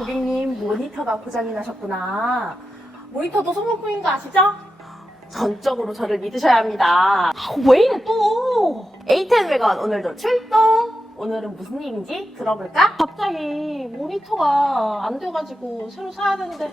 고객님, 모니터가 고장이 나셨구나. 모니터도 소모품인 거 아시죠? 전적으로 저를 믿으셔야 합니다. 왜 이래 또? A10 외관 오늘도 출동! 오늘은 무슨 일인지 들어볼까? 갑자기 모니터가 안 돼가지고 새로 사야 되는데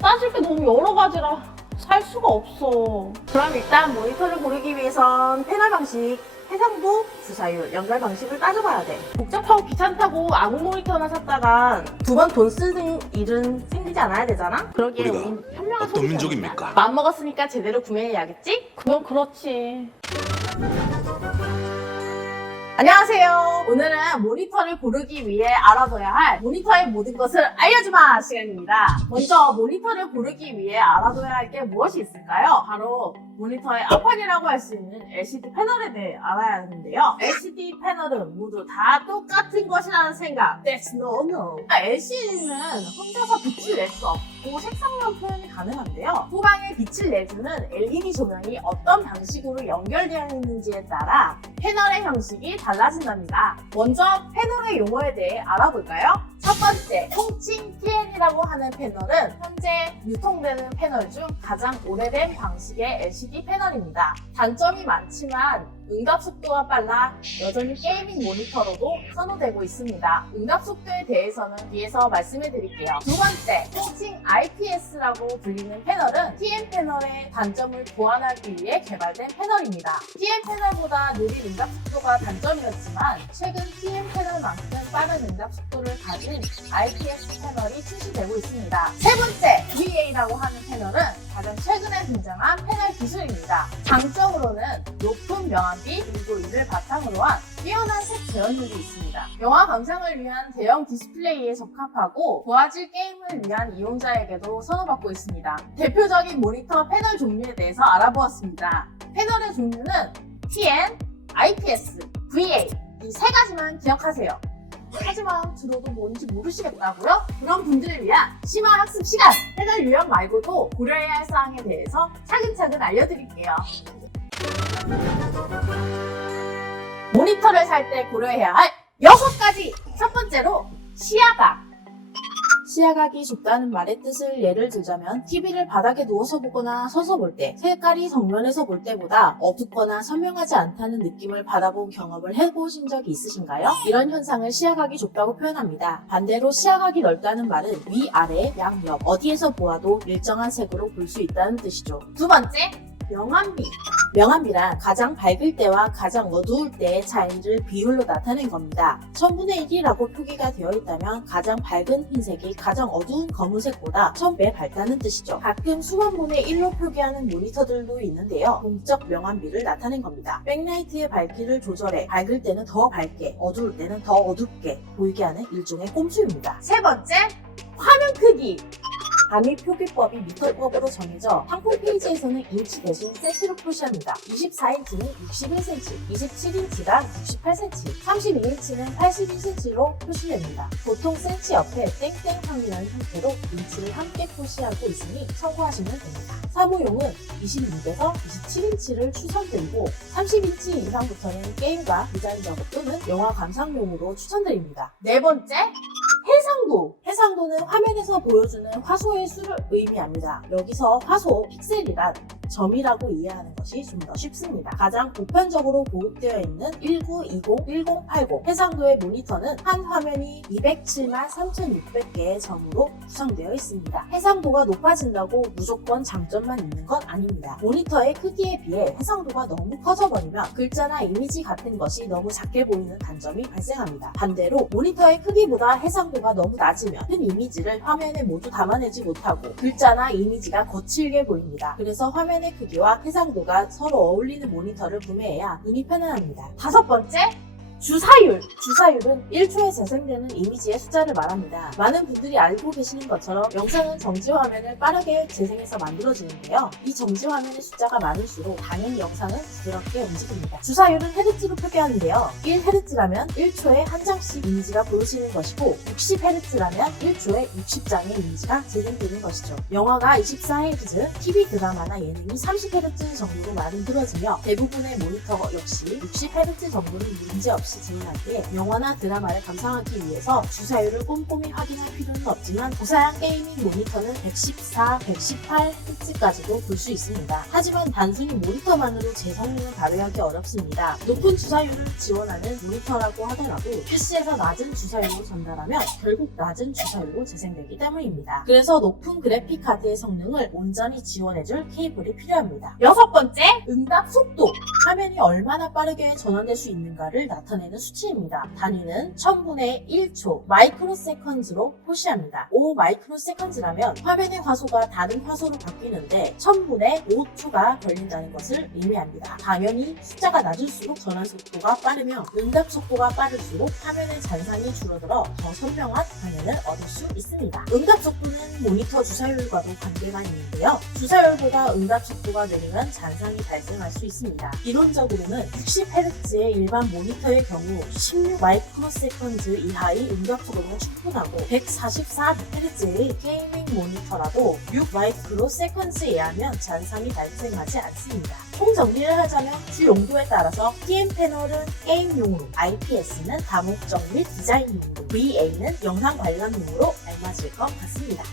따질 게 너무 여러 가지라 살 수가 없어. 그럼 일단 모니터를 고르기 위해선 패널 방식, 해상도, 주사율, 연결 방식을 따져봐야 돼. 복잡하고 귀찮다고 아무 모니터나 샀다간 두 번 돈 쓰는 일은 생기지 않아야 되잖아? 그러기에 우리가 우린 현명한 어떤 소비자입니다. 민족입니까? 마음먹었으니까 제대로 구매해야겠지? 그건 그렇지. 안녕하세요. 오늘은 모니터를 고르기 위해 알아둬야 할 모니터의 모든 것을 알려주마 시간입니다. 먼저 모니터를 고르기 위해 알아둬야 할 게 무엇이 있을까요? 바로 모니터의 앞판이라고 할 수 있는 LCD 패널에 대해 알아야 하는데요. LCD 패널은 모두 다 똑같은 것이라는 생각. That's no. LCD는 혼자서 빛을 낼 수 없고 색상만 표현이 가능한데요. 후방에 빛을 내주는 LED 조명이 어떤 방식으로 연결되어 있는지에 따라 패널의 형식이 달라진답니다. 먼저 패널의 용어에 대해 알아볼까요? 첫 번째, 통칭 TN이라고 하는 패널은 현재 유통되는 패널 중 가장 오래된 방식의 LCD 패널입니다. 단점이 많지만 응답 속도가 빨라 여전히 게이밍 모니터로도 선호되고 있습니다. 응답 속도에 대해서는 뒤에서 말씀해 드릴게요. 두 번째, 통칭 IPS라고 불리는 패널은 TN 패널의 단점을 보완하기 위해 개발된 패널입니다. TN 패널보다 느린 응답 속도가 단점이었지만 최근 TN 패널만큼 빠른 응답 속도를 가진 IPS 패널이 출시되고 있습니다. 세 번째, VA라고 하는 패널은 가장 최근에 등장한 패널 기술입니다. 장점으로는 높은 명암비 그리고 이를 바탕으로 한 뛰어난 색 재현율이 있습니다. 영화 감상을 위한 대형 디스플레이에 적합하고 고화질 게임을 위한 이용자에게도 선호받고 있습니다. 대표적인 모니터 패널 종류에 대해서 알아보았습니다. 패널의 종류는 TN, IPS, VA 이 세 가지만 기억하세요. 하지만 들어도 뭔지 모르시겠다고요? 그런 분들을 위한 심화 학습 시간! 패널 유형 말고도 고려해야 할 사항에 대해서 차근차근 알려드릴게요. 모니터를 살 때 고려해야 할 6가지! 첫 번째로 시야각! 시야각이 좁다는 말의 뜻을 예를 들자면 TV를 바닥에 누워서 보거나 서서 볼 때 색깔이 정면에서 볼 때보다 어둡거나 선명하지 않다는 느낌을 받아본 경험을 해보신 적이 있으신가요? 이런 현상을 시야각이 좁다고 표현합니다. 반대로 시야각이 넓다는 말은 위아래, 양옆 어디에서 보아도 일정한 색으로 볼 수 있다는 뜻이죠. 두 번째, 명암비. 명암비란 가장 밝을 때와 가장 어두울 때의 차이를 비율로 나타낸 겁니다. 1000분의 1이라고 표기가 되어 있다면 가장 밝은 흰색이 가장 어두운 검은색보다 1000배 밝다는 뜻이죠. 가끔 수만분의 1로 표기하는 모니터들도 있는데요. 공적 명암비를 나타낸 겁니다. 백라이트의 밝기를 조절해 밝을 때는 더 밝게, 어두울 때는 더 어둡게 보이게 하는 일종의 꼼수입니다. 세 번째, 화면 크기. 단위 표기법이 미터법으로 정해져 상품 페이지에서는 인치 대신 센치로 표시합니다. 24인치는 61cm, 27인치가 68cm, 32인치는 81cm로 표시됩니다. 보통 센치 옆에 땡땡함이라는 형태로 인치를 함께 표시하고 있으니 참고하시면 됩니다. 사무용은 26에서 27인치를 추천드리고 30인치 이상부터는 게임과 디자인 작업 또는 영화 감상용으로 추천드립니다. 네 번째, 해상도. 해상도는 화면에서 보여주는 화소의 수를 의미합니다. 여기서 화소, 픽셀이란 점이라고 이해하는 것이 좀 더 쉽습니다. 가장 보편적으로 보급되어 있는 1920, 1080 해상도의 모니터는 한 화면이 207만 3600개의 점으로 구성되어 있습니다. 해상도가 높아진다고 무조건 장점만 있는 건 아닙니다. 모니터의 크기에 비해 해상도가 너무 커져버리면 글자나 이미지 같은 것이 너무 작게 보이는 단점이 발생합니다. 반대로 모니터의 크기보다 해상도가 너무 낮으면 큰 이미지를 화면에 모두 담아내지 못하고 글자나 이미지가 거칠게 보입니다. 그래서 화면의 크기와 해상도가 서로 어울리는 모니터를 구매해야 눈이 편안합니다. 다섯 번째, 주사율! 주사율은 1초에 재생되는 이미지의 숫자를 말합니다. 많은 분들이 알고 계시는 것처럼 영상은 정지 화면을 빠르게 재생해서 만들어지는데요. 이 정지 화면의 숫자가 많을수록 당연히 영상은 부드럽게 움직입니다. 주사율은 헤르츠로 표기하는데요. 1헤르츠라면 1초에 한 장씩 이미지가 보여지는 것이고 60헤르츠라면 1초에 60장의 이미지가 재생되는 것이죠. 영화가 24헤르츠, TV 드라마나 예능이 30헤르츠 정도로 만들어지며 대부분의 모니터 역시 60헤르츠 정도는 문제없이 없이 진행하기에 영화나 드라마를 감상하기 위해서 주사율을 꼼꼼히 확인할 필요는 없지만 고사양 게이밍 모니터는 114, 118Hz까지도 볼 수 있습니다. 하지만 단순히 모니터만으로 제 성능을 발휘하기 어렵습니다. 높은 주사율을 지원하는 모니터라고 하더라도 PC에서 낮은 주사율로 전달하면 결국 낮은 주사율로 재생되기 때문입니다. 그래서 높은 그래픽 카드의 성능을 온전히 지원해줄 케이블이 필요합니다. 여섯 번째, 응답 속도. 화면이 얼마나 빠르게 전환될 수 있는가를 나타내는 수치입니다. 단위는 1000분의 1초 마이크로세컨즈로 표시합니다. 5 마이크로세컨즈라면 화면의 화소가 다른 화소로 바뀌는데 1000분의 5초가 걸린다는 것을 의미합니다. 당연히 숫자가 낮을수록 전환 속도가 빠르며 응답 속도가 빠를수록 화면의 잔상이 줄어들어 더 선명한 화면을 얻을 수 있습니다. 응답 속도는 모니터 주사율과도 관계가 있는데요. 주사율보다 응답 속도가 느리면 잔상이 발생할 수 있습니다. 이론적으로는 60Hz의 일반 모니터의 경우 16 마이크로세컨즈 이하의 응답 속도는 충분하고 144Hz의 게이밍 모니터라도 6 마이크로세컨즈 이하면 잔상이 발생하지 않습니다. 총 정리를 하자면 주 용도에 따라서 PM 패널은 게임용으로, IPS는 다목적 및 디자인용으로, VA는 영상 관람용으로 알맞을 것 같습니다.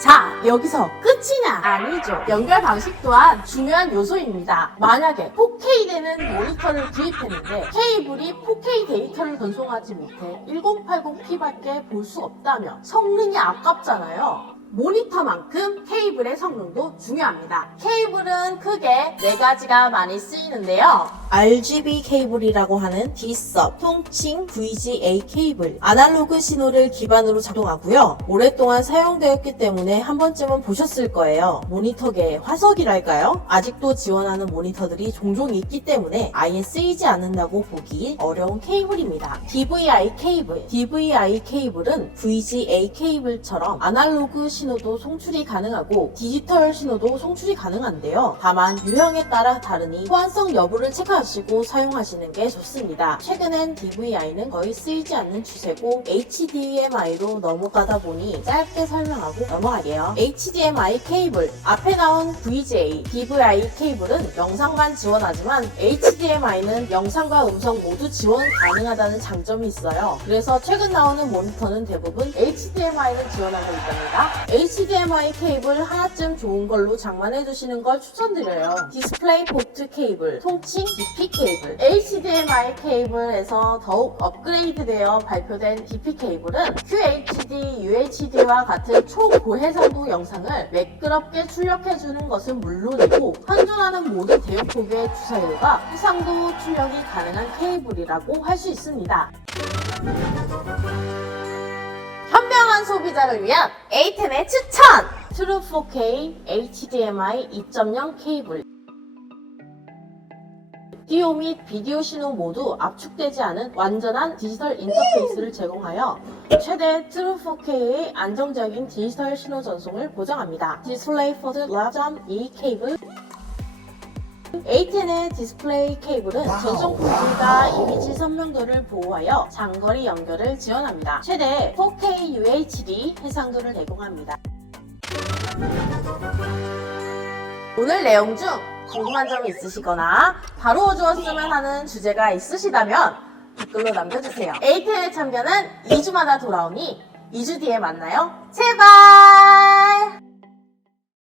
자, 여기서 끝이냐? 아니죠. 연결 방식 또한 중요한 요소입니다. 만약에 4K 되는 모니터를 구입했는데 케이블이 4K 데이터를 전송하지 못해 1080p밖에 볼 수 없다면 성능이 아깝잖아요. 모니터만큼 케이블의 성능도 중요합니다. 케이블은 크게 4가지가 많이 쓰이는데요. RGB 케이블이라고 하는 D-Sub, 통칭 VGA 케이블, 아날로그 신호를 기반으로 작동하고요. 오랫동안 사용되었기 때문에 한 번쯤은 보셨을 거예요. 모니터계의 화석이랄까요? 아직도 지원하는 모니터들이 종종 있기 때문에 아예 쓰이지 않는다고 보기 어려운 케이블입니다. DVI 케이블, DVI 케이블은 VGA 케이블처럼 아날로그 신호도 송출이 가능하고 디지털 신호도 송출이 가능한데요. 다만 유형에 따라 다르니 호환성 여부를 체크하시고 사용하시는 게 좋습니다. 최근엔 DVI는 거의 쓰이지 않는 추세고 HDMI로 넘어가다 보니 짧게 설명하고 넘어가게요. HDMI 케이블, 앞에 나온 VGA, DVI 케이블은 영상만 지원하지만 HDMI는 영상과 음성 모두 지원 가능하다는 장점이 있어요. 그래서 최근 나오는 모니터는 대부분 HDMI를 지원하고 있답니다. HDMI 케이블 하나쯤 좋은 걸로 장만해 두시는 걸 추천드려요. 디스플레이 포트 케이블, 통칭 DP 케이블. HDMI 케이블에서 더욱 업그레이드되어 발표된 DP 케이블은 QHD, UHD와 같은 초고해상도 영상을 매끄럽게 출력해주는 것은 물론이고 현존하는 모든 대역폭의 주사율과 해상도 출력이 가능한 케이블이라고 할 수 있습니다. 현명한 소비자를 위한 A10의 추천! True 4K HDMI 2.0 케이블. 오디오 및 비디오 신호 모두 압축되지 않은 완전한 디지털 인터페이스를 제공하여 최대 True 4K의 안정적인 디지털 신호 전송을 보장합니다. 디스플레이 포트 2 케이블. A10의 디스플레이 케이블은 전송 품질과 이미지 선명도를 보호하여 장거리 연결을 지원합니다. 최대 4K UHD 해상도를 제공합니다. 오늘 내용 중 궁금한 점이 있으시거나 다루어주었으면 하는 주제가 있으시다면 댓글로 남겨주세요. A10의 참견은 2주마다 돌아오니 2주 뒤에 만나요. 제발!